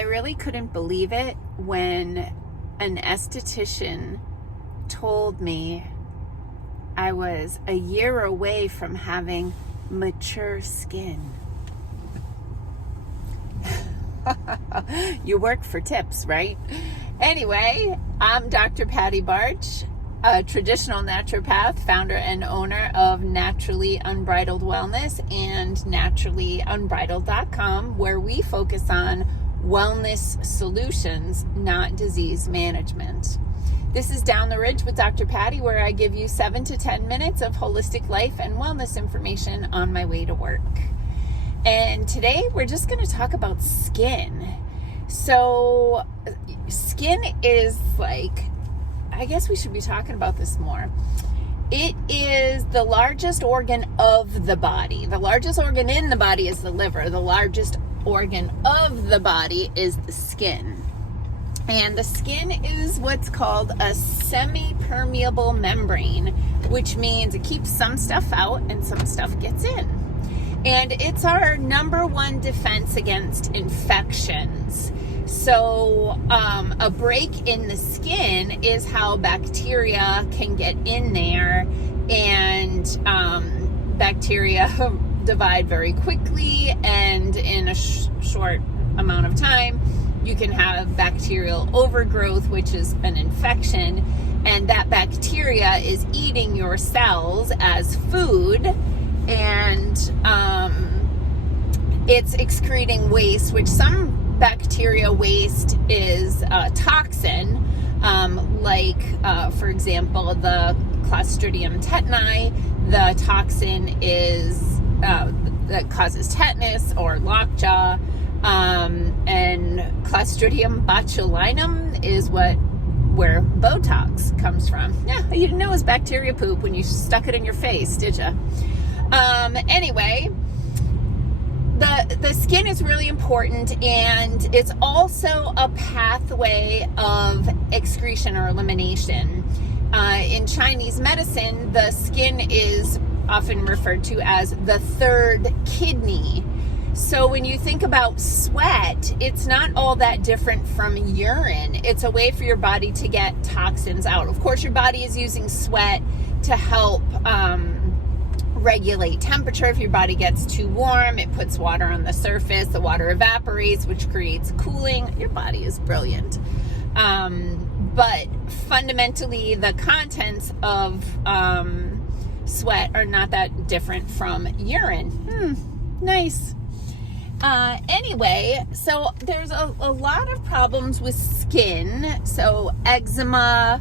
I really couldn't believe it when an esthetician told me I was a year away from having mature skin. You work for tips, right? Anyway, I'm Dr. Patty Barch, a traditional naturopath, founder and owner of Naturally Unbridled Wellness and naturallyunbridled.com, where we focus on wellness solutions, not disease management. This is Down the Ridge with Dr. Patty, where I give you 7 to 10 minutes of holistic life and wellness information on my way to work. And today we're just going to talk about skin. So skin is like, I guess we should be talking about this more. It is the largest organ of the body. The largest organ in the body is the liver. The largest organ of the body is the skin. And the skin is what's called a semi-permeable membrane, which means it keeps some stuff out and some stuff gets in. And it's our number one defense against infections. So a break in the skin is how bacteria can get in there, and bacteria divide very quickly, and in a short amount of time you can have bacterial overgrowth, which is an infection, and that bacteria is eating your cells as food, and it's excreting waste, which some bacteria waste is toxin, for example, the Clostridium tetani. The toxin is that causes tetanus or lockjaw, and Clostridium botulinum is where Botox comes from. Yeah, you didn't know it was bacteria poop when you stuck it in your face, did you? Anyway, the skin is really important, and it's also a pathway of excretion or elimination. In Chinese medicine, the skin is often referred to as the third kidney. So when you think about sweat, it's not all that different from urine. It's a way for your body to get toxins out. Of course, your body is using sweat to help regulate temperature. If your body gets too warm, it puts water on the surface. The water evaporates, which creates cooling. Your body is brilliant. But fundamentally, the contents of sweat are not that different from urine. Nice. Anyway, so there's a lot of problems with skin. So eczema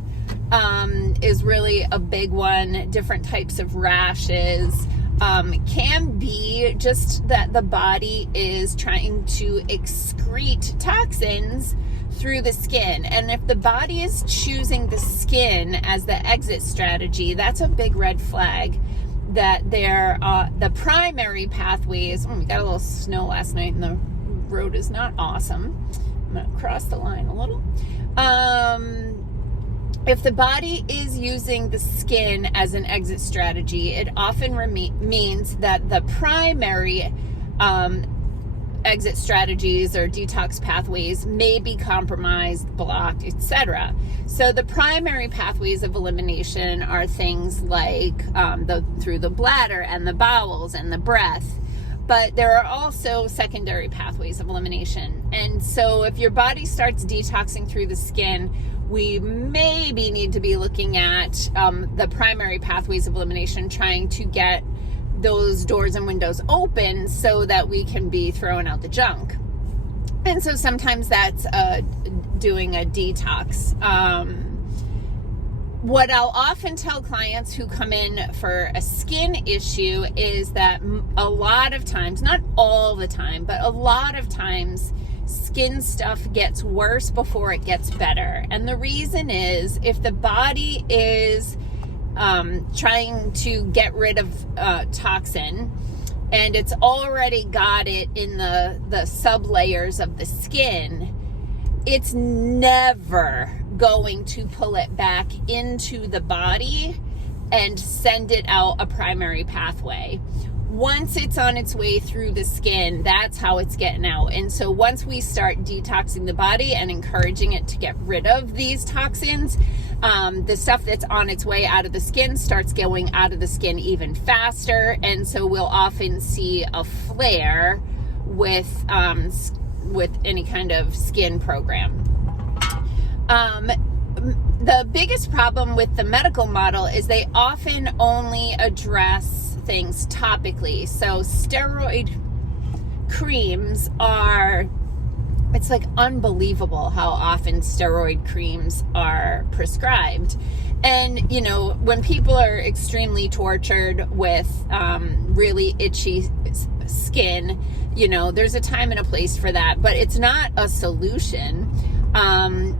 is really a big one. Different types of rashes can be just that the body is trying to excrete toxins through the skin. And if the body is choosing the skin as the exit strategy, that's a big red flag that the primary pathways. We got a little snow last night and the road is not awesome. I'm going to cross the line a little. If the body is using the skin as an exit strategy, it often means that the primary exit strategies or detox pathways may be compromised, blocked, etc. So the primary pathways of elimination are things like through the bladder and the bowels and the breath. But there are also secondary pathways of elimination. And so if your body starts detoxing through the skin, we maybe need to be looking at the primary pathways of elimination, trying to get those doors and windows open so that we can be throwing out the junk. And so sometimes that's doing a detox. What I'll often tell clients who come in for a skin issue is that a lot of times, not all the time, but a lot of times, skin stuff gets worse before it gets better. And the reason is, if the body is trying to get rid of toxin, and it's already got it in the sub layers of the skin, it's never going to pull it back into the body and send it out a primary pathway. once it's on its way through the skin, that's how it's getting out. And so once we start detoxing the body and encouraging it to get rid of these toxins, the stuff that's on its way out of the skin starts going out of the skin even faster. And so we'll often see a flare with any kind of skin program. The biggest problem with the medical model is they often only address things topically. So steroid creams it's like unbelievable how often steroid creams are prescribed. And, you know, when people are extremely tortured with really itchy skin, you know, there's a time and a place for that, but it's not a solution.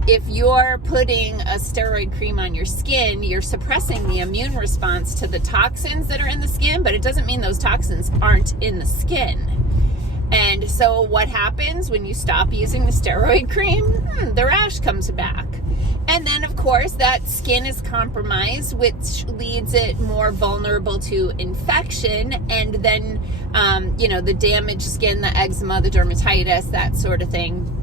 If you're putting a steroid cream on your skin, you're suppressing the immune response to the toxins that are in the skin, but it doesn't mean those toxins aren't in the skin. And so what happens when you stop using the steroid cream? The rash comes back. And then, of course, that skin is compromised, which leads it more vulnerable to infection. And then, the damaged skin, the eczema, the dermatitis, that sort of thing.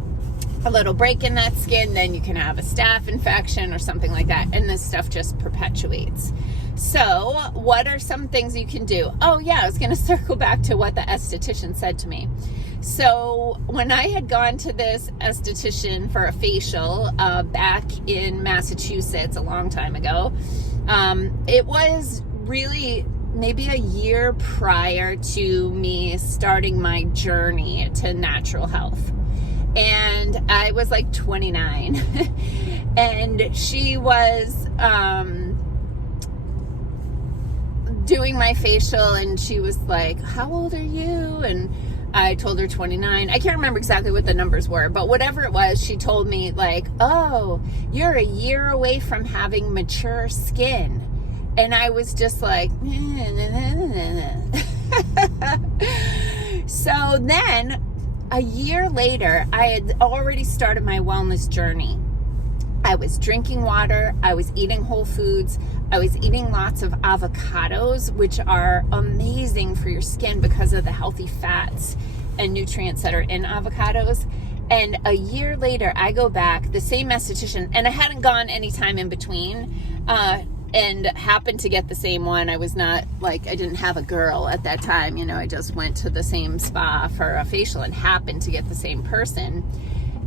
A little break in that skin, then you can have a staph infection or something like that. And this stuff just perpetuates. So what are some things you can do? Oh yeah, I was going to circle back to what the esthetician said to me. So when I had gone to this esthetician for a facial back in Massachusetts a long time ago, it was really maybe a year prior to me starting my journey to natural health. And I was like 29 and she was doing my facial, and she was like, how old are you? And I told her 29. I can't remember exactly what the numbers were, but whatever it was, she told me like, oh, you're a year away from having mature skin. And I was just like, So then a year later, I had already started my wellness journey. I was drinking water, I was eating whole foods, I was eating lots of avocados, which are amazing for your skin because of the healthy fats and nutrients that are in avocados. And a year later, I go back, the same esthetician, and I hadn't gone any time in between, and happened to get the same one. I was not like, I didn't have a girl at that time, I just went to the same spa for a facial and happened to get the same person.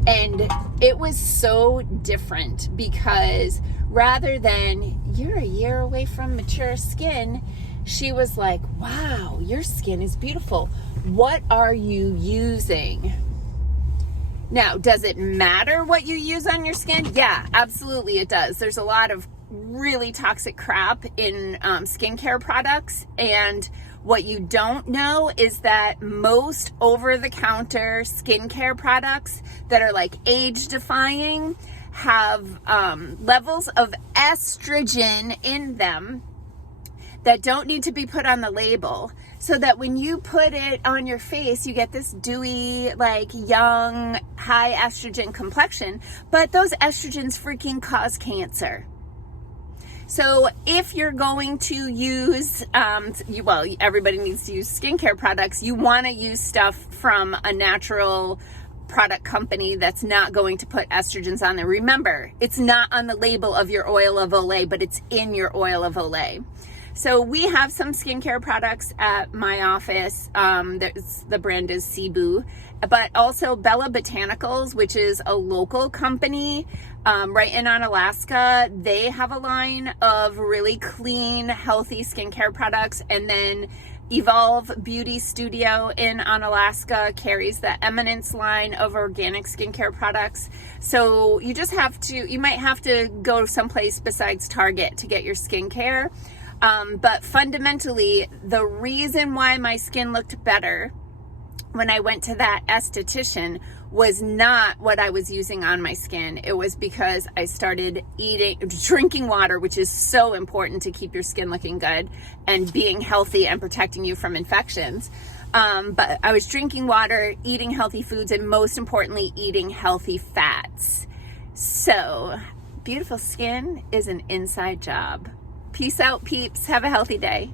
And it was so different because rather than you're a year away from mature skin, she was like, wow, your skin is beautiful. What are you using? Now, does it matter what you use on your skin? Yeah, absolutely it does. There's a lot of really toxic crap in skincare products, and what you don't know is that most over-the-counter skincare products that are like age-defying have levels of estrogen in them that don't need to be put on the label, so that when you put it on your face, you get this dewy, like young, high estrogen complexion, but those estrogens freaking cause cancer. So if you're going to use, everybody needs to use skincare products, you want to use stuff from a natural product company that's not going to put estrogens on there. Remember, it's not on the label of your oil of Olay, but it's in your oil of Olay. So we have some skincare products at my office. The brand is Cebu, but also Bella Botanicals, which is a local company right in Alaska. They have a line of really clean, healthy skincare products. And then Evolve Beauty Studio in Alaska carries the Eminence line of organic skincare products. So you might have to go someplace besides Target to get your skincare. But fundamentally, the reason why my skin looked better when I went to that esthetician was not what I was using on my skin. It was because I started drinking water, which is so important to keep your skin looking good and being healthy and protecting you from infections. But I was drinking water, eating healthy foods, and most importantly, eating healthy fats. So, beautiful skin is an inside job. Peace out, peeps. Have a healthy day.